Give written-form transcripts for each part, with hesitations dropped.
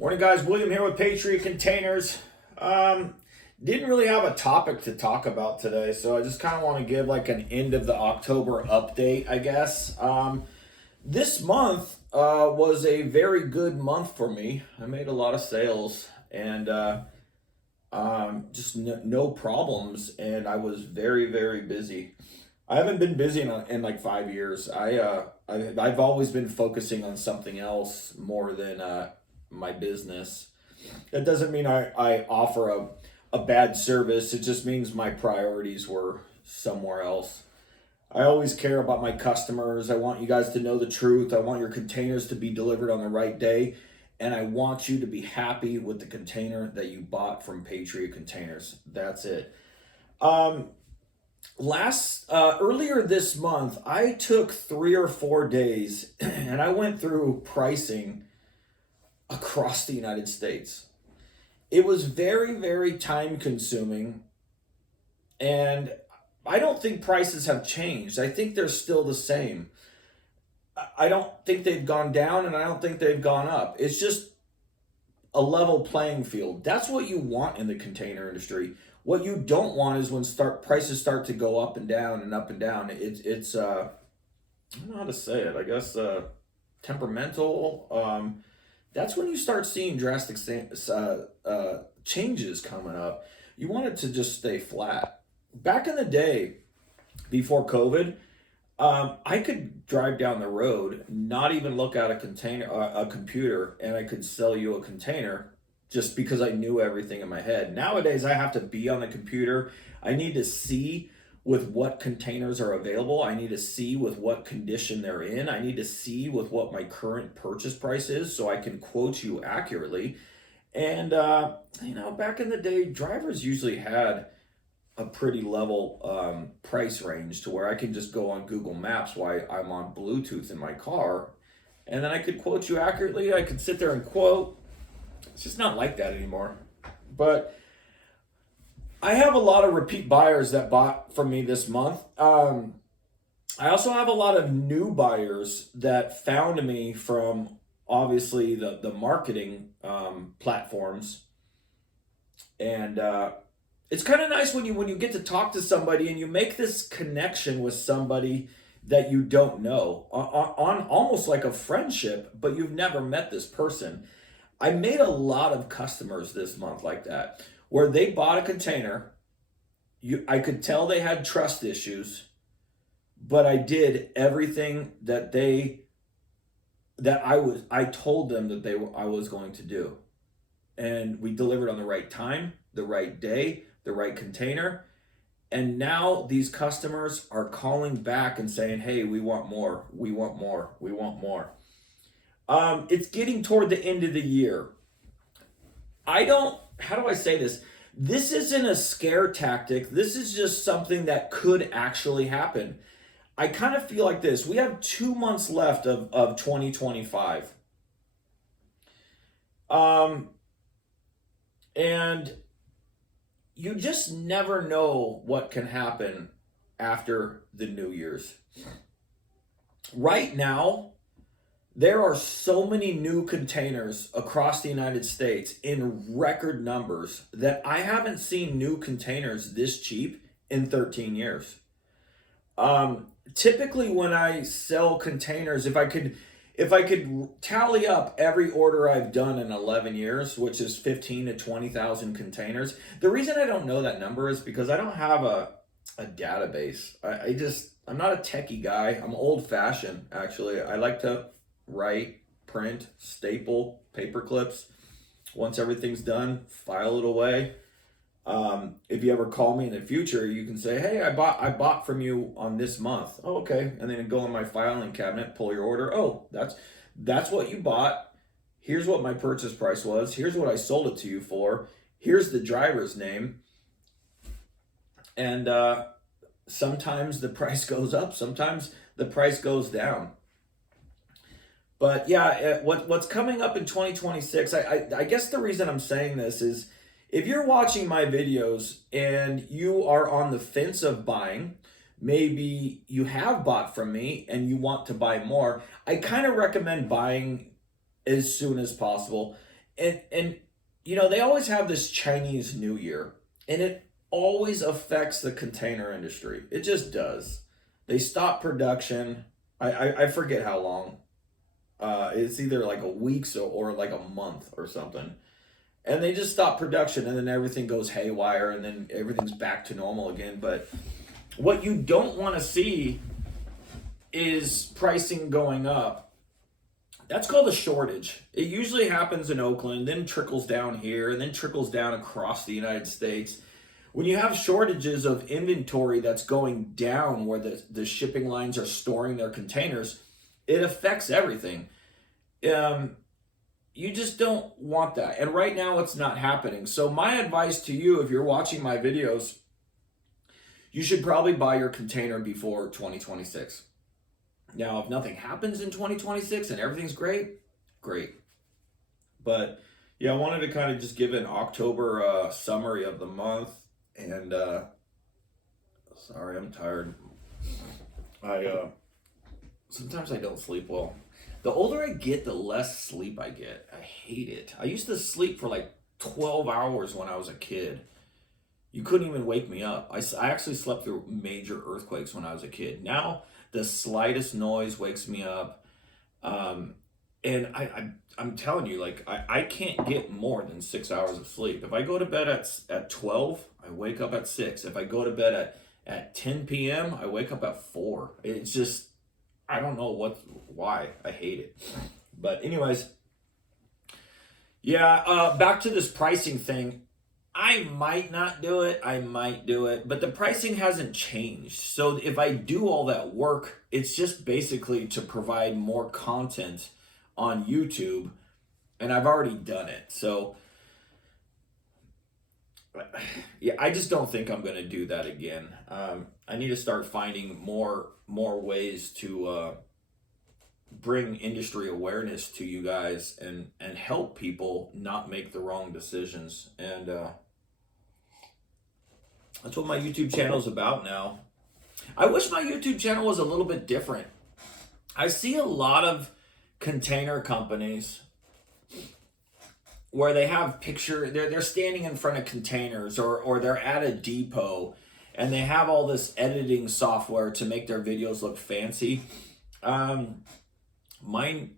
Morning, guys. William here with Patriot Containers. Didn't really have a topic to talk about today, so I just kind of want to give like an end of the October update, I guess. This month was a very good month for me. I made a lot of sales and just no problems, and I was very, very busy. I haven't been busy in like 5 years. I've always been focusing on something else more than my business. That doesn't mean I offer a bad service. It just means my priorities were somewhere else. I always care about my customers. I want you guys to know the truth. I want your containers to be delivered on the right day. And I want you to be happy with the container that you bought from Patriot Containers. That's it. Earlier this month, I took 3 or 4 days and I went through pricing across the United States. It was very, very time consuming, and I don't think prices have changed. I think they're still the same. I don't think they've gone down, and I don't think they've gone up. It's just a level playing field. That's what you want in the container industry. What you don't want is when prices start to go up and down and up and down. It's I don't know how to say it. I guess temperamental. That's when you start seeing drastic changes coming up. You want it to just stay flat. Back in the day, before COVID, I could drive down the road, not even look at a computer, and I could sell you a container just because I knew everything in my head. Nowadays, I have to be on the computer. I need to see with what containers are available. I need to see with what condition they're in. I need to see with what my current purchase price is so I can quote you accurately. And, back in the day, drivers usually had a pretty level price range to where I can just go on Google Maps while I'm on Bluetooth in my car. And then I could quote you accurately. I could sit there and quote. It's just not like that anymore. But I have a lot of repeat buyers that bought from me this month. I also have a lot of new buyers that found me from obviously the marketing platforms. And it's kind of nice when you get to talk to somebody and you make this connection with somebody that you don't know on almost like a friendship, but you've never met this person. I made a lot of customers this month like that, where they bought a container. I could tell they had trust issues, but I did everything that I told them that I was going to do. And we delivered on the right time, the right day, the right container. And now these customers are calling back and saying, "Hey, we want more. We want more. We want more." It's getting toward the end of the year. How do I say this? This isn't a scare tactic. This is just something that could actually happen. I kind of feel like this. We have 2 months left of 2025. And you just never know what can happen after the New Year's. Right now, there are so many new containers across the United States in record numbers that I haven't seen new containers this cheap in 13 years. Typically when I sell containers, if I could tally up every order I've done in 11 years, which is 15 to 20,000 containers. The reason I don't know that number is because I don't have a database. I'm not a techie guy. I'm old fashioned, actually. I like to write, print, staple, paper clips. Once everything's done, file it away. If you ever call me in the future, you can say, "Hey, I bought from you on this month." "Oh, okay." And then go in my filing cabinet, pull your order. "Oh, that's what you bought. Here's what my purchase price was. Here's what I sold it to you for. Here's the driver's name." And sometimes the price goes up, sometimes the price goes down. But yeah, what's coming up in 2026, I guess the reason I'm saying this is if you're watching my videos and you are on the fence of buying, maybe you have bought from me and you want to buy more, I kind of recommend buying as soon as possible. And you know, they always have this Chinese New Year, and it always affects the container industry. It just does. They stop production. I forget how long. It's either like a week or like a month or something. And they just stop production, and then everything goes haywire, and then everything's back to normal again. But what you don't want to see is pricing going up. That's called a shortage. It usually happens in Oakland, then trickles down here, and then trickles down across the United States. When you have shortages of inventory that's going down where the shipping lines are storing their containers, it affects everything. You just don't want that. And right now it's not happening. So my advice to you, if you're watching my videos, you should probably buy your container before 2026. Now, if nothing happens in 2026 and everything's great, great. But yeah, I wanted to kind of just give an October summary of the month. And sorry, I'm tired. Sometimes I don't sleep well. The older I get, the less sleep I get. I hate it. I used to sleep for like 12 hours when I was a kid. You couldn't even wake me up. I actually slept through major earthquakes when I was a kid. Now, the slightest noise wakes me up. And I'm telling you, like, I can't get more than 6 hours of sleep. If I go to bed at 12, I wake up at 6. If I go to bed at 10 p.m., I wake up at 4. It's just, I don't know why. I hate it. But anyways, yeah, back to this pricing thing. I might not do it. I might do it. But the pricing hasn't changed. So if I do all that work, it's just basically to provide more content on YouTube. And I've already done it. So yeah, I just don't think I'm going to do that again. I need to start finding more ways to bring industry awareness to you guys and help people not make the wrong decisions. And that's what my YouTube channel is about now. I wish my YouTube channel was a little bit different. I see a lot of container companies where they have they're standing in front of containers or they're at a depot and they have all this editing software to make their videos look fancy. Mine,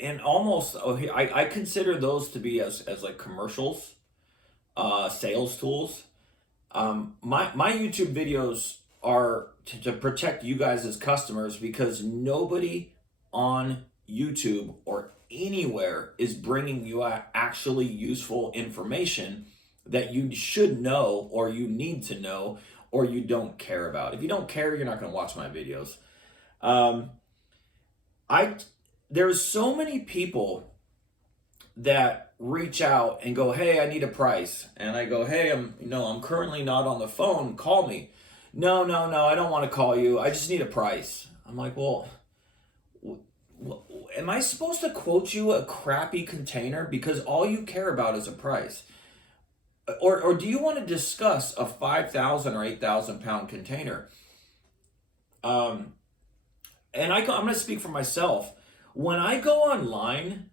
and almost, I consider those to be as like commercials, sales tools. My YouTube videos are to protect you guys as customers, because nobody on YouTube or anywhere is bringing you actually useful information that you should know, or you need to know, or you don't care about. If you don't care, you're not going to watch my videos. There's so many people that reach out and go, "Hey, I need a price," and I go, "Hey, I'm currently not on the phone. Call me." No, I don't want to call you. I just need a price. I'm like, well, am I supposed to quote you a crappy container because all you care about is a price? Or do you want to discuss a 5,000 or 8,000 pound container? And I'm going to speak for myself. When I go online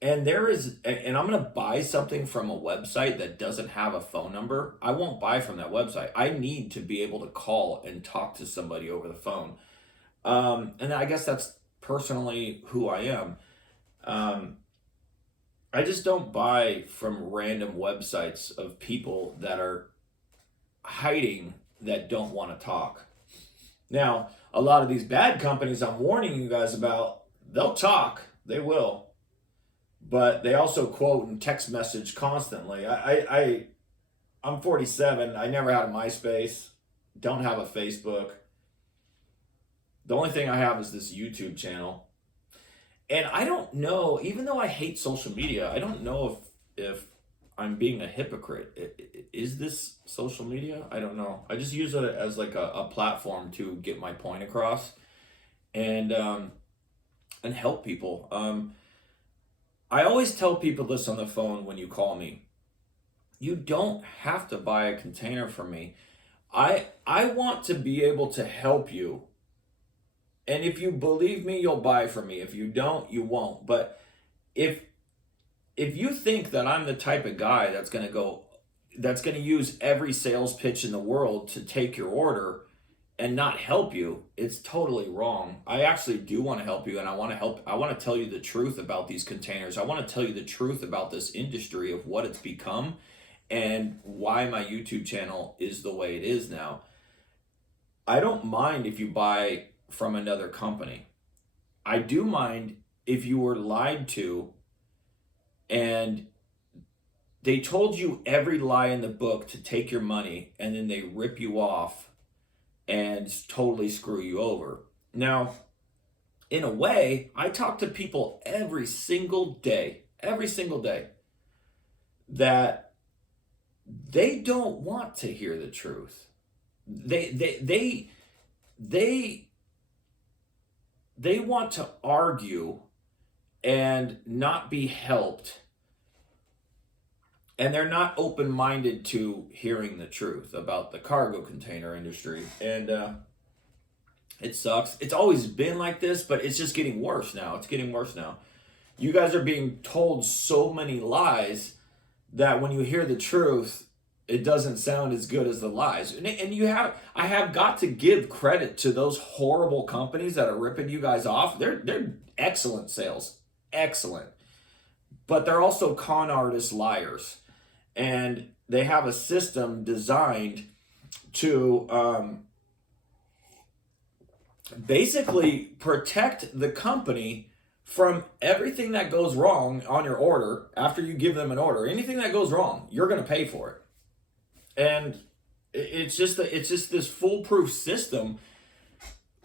and I'm going to buy something from a website that doesn't have a phone number, I won't buy from that website. I need to be able to call and talk to somebody over the phone. And I guess that's personally who I am. I just don't buy from random websites of people that are hiding, that don't want to talk. Now, a lot of these bad companies I'm warning you guys about, they'll talk, they will, but they also quote and text message constantly. I'm 47. I never had a MySpace, don't have a Facebook. The only thing I have is this YouTube channel. And I don't know, even though I hate social media, I don't know if I'm being a hypocrite. Is this social media? I don't know. I just use it as like a platform to get my point across and help people. I always tell people this on the phone when you call me. You don't have to buy a container from me. I want to be able to help you. And if you believe me, you'll buy from me. If you don't, you won't. But if if you think that I'm the type of guy that's going to use every sales pitch in the world to take your order and not help you, it's totally wrong. I actually do want to help you, and I want to help. I want to tell you the truth about these containers. I want to tell you the truth about this industry of what it's become and why my YouTube channel is the way it is now. I don't mind if you buy from another company. I do mind if you were lied to and they told you every lie in the book to take your money, and then they rip you off and totally screw you over. Now, in a way, I talk to people every single day, that they don't want to hear the truth. They want to argue and not be helped. And they're not open-minded to hearing the truth about the cargo container industry. And it sucks. It's always been like this, but it's just getting worse now. It's getting worse now. You guys are being told so many lies that when you hear the truth, it doesn't sound as good as the lies. And I have got to give credit to those horrible companies that are ripping you guys off. They're excellent sales. Excellent. But they're also con artist liars. And they have a system designed to basically protect the company from everything that goes wrong on your order after you give them an order. Anything that goes wrong, you're going to pay for it. And it's just this foolproof system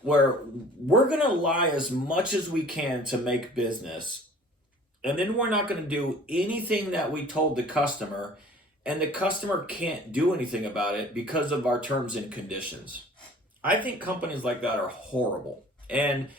where we're going to lie as much as we can to make business. And then we're not going to do anything that we told the customer, and the customer can't do anything about it because of our terms and conditions. I think companies like that are horrible. And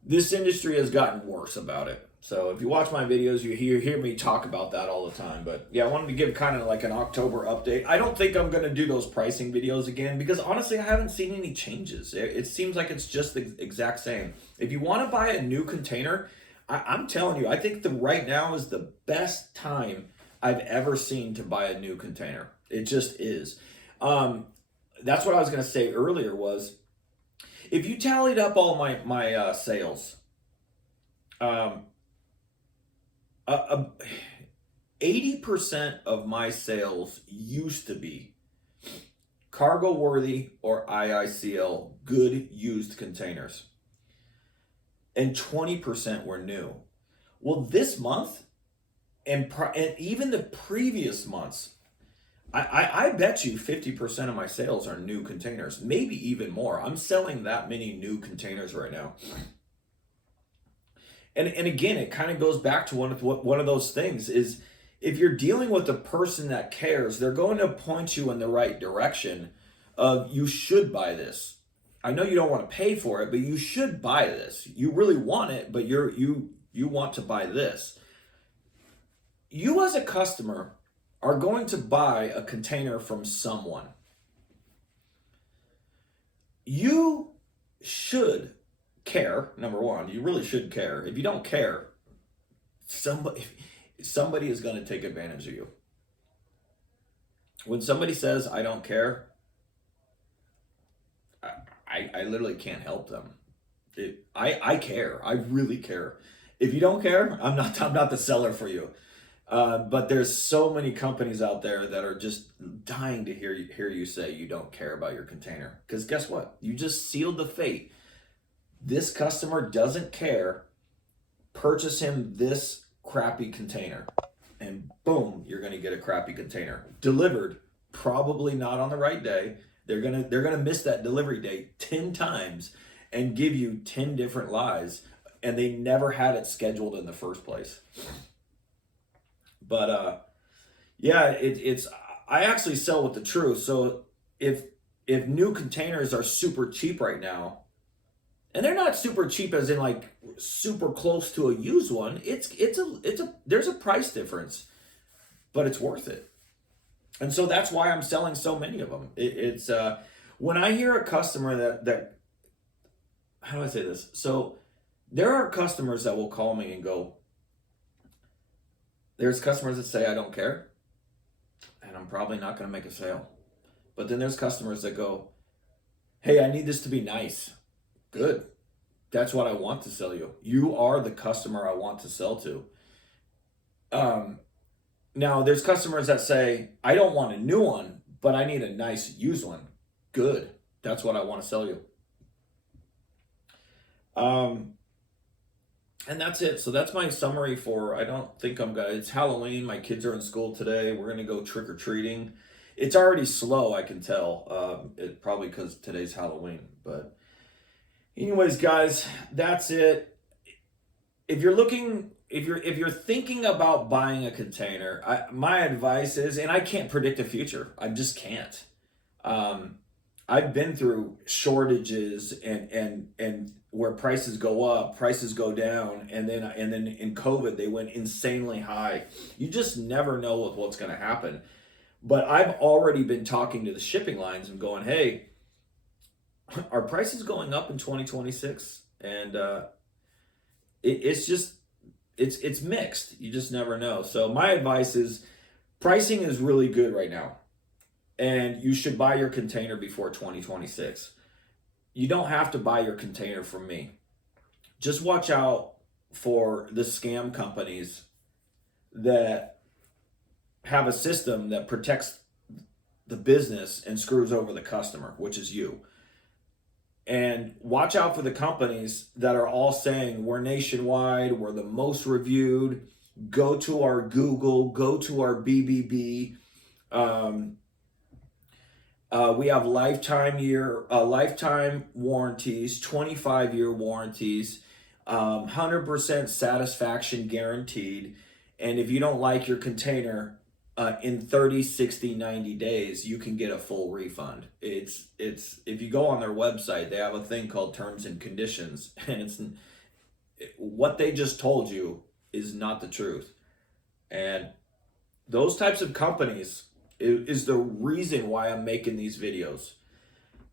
this industry has gotten worse about it. So if you watch my videos, you hear me talk about that all the time. But yeah, I wanted to give kind of like an October update. I don't think I'm going to do those pricing videos again because honestly, I haven't seen any changes. It seems like it's just the exact same. If you want to buy a new container, I'm telling you, I think right now is the best time I've ever seen to buy a new container. It just is. That's what I was going to say earlier was, if you tallied up all my sales, 80% of my sales used to be cargo worthy or IICL good used containers. And 20% were new. Well, this month and even the previous months, I bet you 50% of my sales are new containers, maybe even more. I'm selling that many new containers right now. And again, it kind of goes back to one of those things is, if you're dealing with a person that cares, they're going to point you in the right direction of, you should buy this. I know you don't want to pay for it, but you should buy this. You really want it, but you want to buy this. You as a customer are going to buy a container from someone. You should care, number one. You really should care. If you don't care, somebody is going to take advantage of you. When somebody says, I don't care, I literally can't help them. I care. I really care. If you don't care, I'm not the seller for you. But there's so many companies out there that are just dying to hear you say you don't care about your container. Because guess what? You just sealed the fate. This customer doesn't care. Purchase him this crappy container. And boom, you're going to get a crappy container. Delivered, probably not on the right day. They're gonna miss that delivery date 10 times and give you 10 different lies, and they never had it scheduled in the first place. But yeah, it's I actually sell with the truth. So if new containers are super cheap right now, and they're not super cheap as in like super close to a used one, there's a price difference, but it's worth it. And so that's why I'm selling so many of them. It's when I hear a customer that how do I say this? So there are customers that will call me and go, There's customers that say, I don't care, and I'm probably not going to make a sale. But then there's customers that go, hey, I need this to be nice. Good. That's what I want to sell you. You are the customer I want to sell to. Um, Now, there's customers that say, I don't want a new one, but I need a nice used one. Good. That's what I want to sell you. Um, and that's it. So that's my summary for, I don't think I'm going to, it's Halloween. My kids are in school today. We're going to go trick or treating. It's already slow, I can tell. It probably because today's Halloween. But anyways, guys, that's it. If you're thinking about buying a container, my advice is, and I can't predict the future. I just can't. Um, I've been through shortages and where prices go up, prices go down, and then in COVID they went insanely high. You just never know with what's going to happen. But I've already been talking to the shipping lines and going, hey, are prices going up in 2026? And it's just it's mixed. You just never know. So my advice is pricing is really good right now, and you should buy your container before 2026. You don't have to buy your container from me. Just watch out for the scam companies that have a system that protects the business and screws over the customer, which is you. And watch out for the companies that are all saying we're nationwide, we're the most reviewed, go to our Google, go to our BBB. We have lifetime warranties, 25-year warranties, 100% satisfaction guaranteed. And if you don't like your container, in 30, 60, 90 days, you can get a full refund. It's if you go on their website, they have a thing called terms and conditions, and it's what they just told you is not the truth. And those types of companies is the reason why I'm making these videos.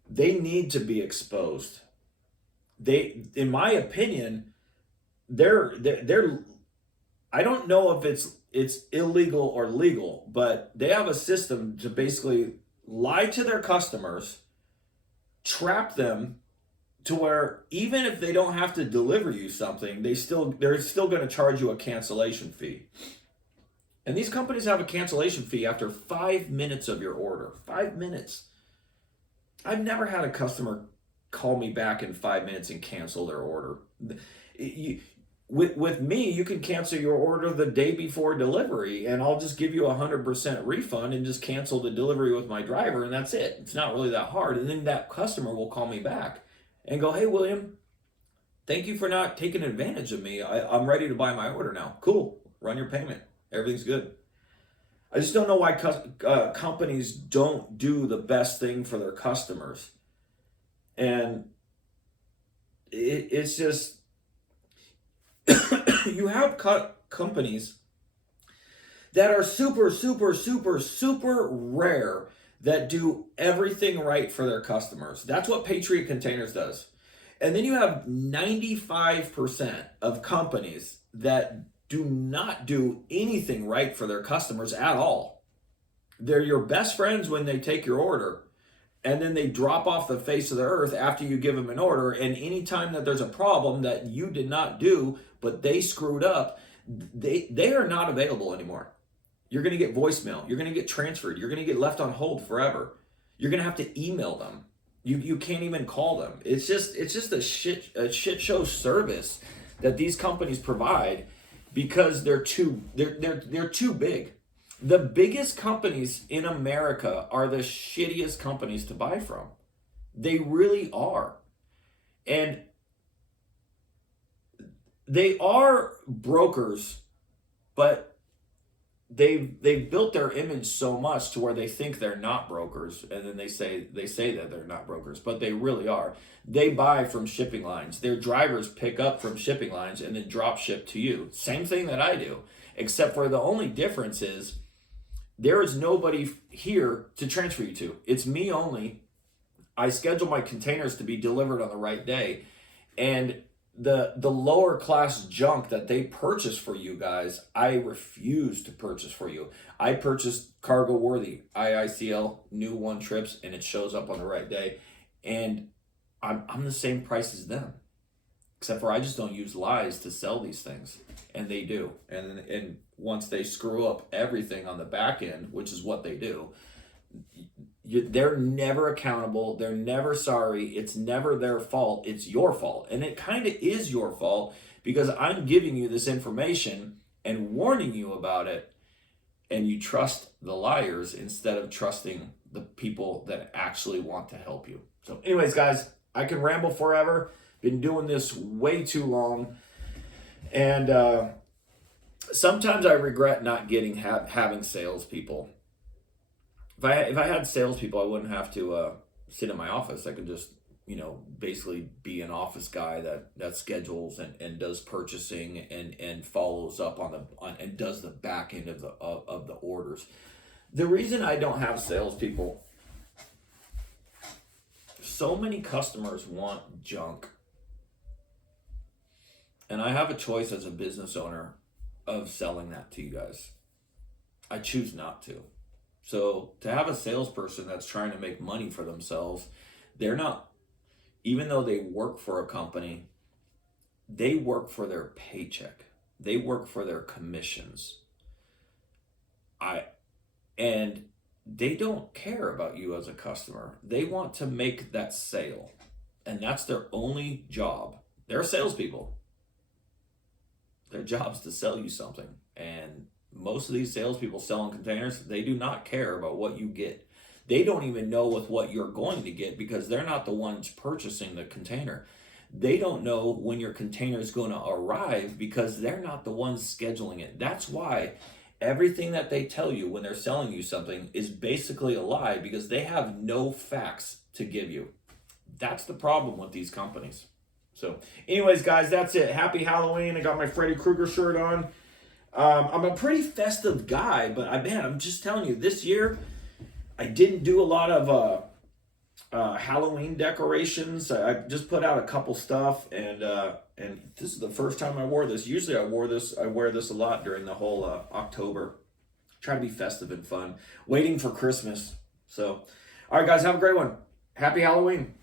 They need to be exposed. They, in my opinion, they're I don't know if it's illegal or legal, but they have a system to basically lie to their customers, trap them to where even if they don't have to deliver you something, they're still going to charge you a cancellation fee. And these companies have a cancellation fee after 5 minutes of your order. 5 minutes. I've never had a customer call me back in 5 minutes and cancel their order. With me, you can cancel your order the day before delivery, and I'll just give you 100% refund and just cancel the delivery with my driver, and that's it. It's not really that hard. And then that customer will call me back and go, hey, William, thank you for not taking advantage of me. I'm ready to buy my order now. Cool. Run your payment. Everything's good. I just don't know why companies don't do the best thing for their customers. And it's just, you have companies that are super, super, super, super rare that do everything right for their customers. That's what Patriot Containers does. And then you have 95% of companies that do not do anything right for their customers at all. They're your best friends when they take your order, and then they drop off the face of the earth after you give them an order. And anytime that there's a problem that you did not do, but they screwed up, they are not available anymore. You're going to get voicemail. You're going to get transferred. You're going to get left on hold forever. You're going to have to email them. You can't even call them. It's just a shit show service that these companies provide because they're too big. The biggest companies in America are the shittiest companies to buy from. They really are. And they are brokers, but they've built their image so much to where they think they're not brokers, and then they say that they're not brokers, but they really are. They buy from shipping lines. Their drivers pick up from shipping lines and then drop ship to you. Same thing that I do, except for the only difference is there is nobody here to transfer you to. It's me only. I schedule my containers to be delivered on the right day, and the lower class junk that they purchase for you guys, I refuse to purchase for you. I purchased cargo worthy IICL new one trips, and it shows up on the right day, and I'm the same price as them, except for I just don't use lies to sell these things, and they do. And once they screw up everything on the back end, which is what they do, they're never accountable. They're never sorry. It's never their fault. It's your fault. And it kind of is your fault because I'm giving you this information and warning you about it. And you trust the liars instead of trusting the people that actually want to help you. So anyways, guys, I can ramble forever. Been doing this way too long. And sometimes I regret not getting having salespeople. If I had salespeople, I wouldn't have to sit in my office. I could just, basically be an office guy that schedules and does purchasing and follows up on and does the back end of the orders. The reason I don't have salespeople, so many customers want junk, and I have a choice as a business owner of selling that to you guys. I choose not to. So to have a salesperson that's trying to make money for themselves, they're not, even though they work for a company, they work for their paycheck. They work for their commissions. And they don't care about you as a customer. They want to make that sale. And that's their only job. They're salespeople. Their job's to sell you something. And most of these salespeople selling containers, they do not care about what you get. They don't even know with what you're going to get because they're not the ones purchasing the container. They don't know when your container is going to arrive because they're not the ones scheduling it. That's why everything that they tell you when they're selling you something is basically a lie because they have no facts to give you. That's the problem with these companies. So anyways, guys, that's it. Happy Halloween. I got my Freddy Krueger shirt on. I'm a pretty festive guy, but I'm just telling you, this year I didn't do a lot of Halloween decorations. I just put out a couple stuff, and this is the first time I wore this. Usually I wear this a lot during the whole October. Try to be festive and fun, waiting for Christmas. So, all right, guys, have a great one. Happy Halloween.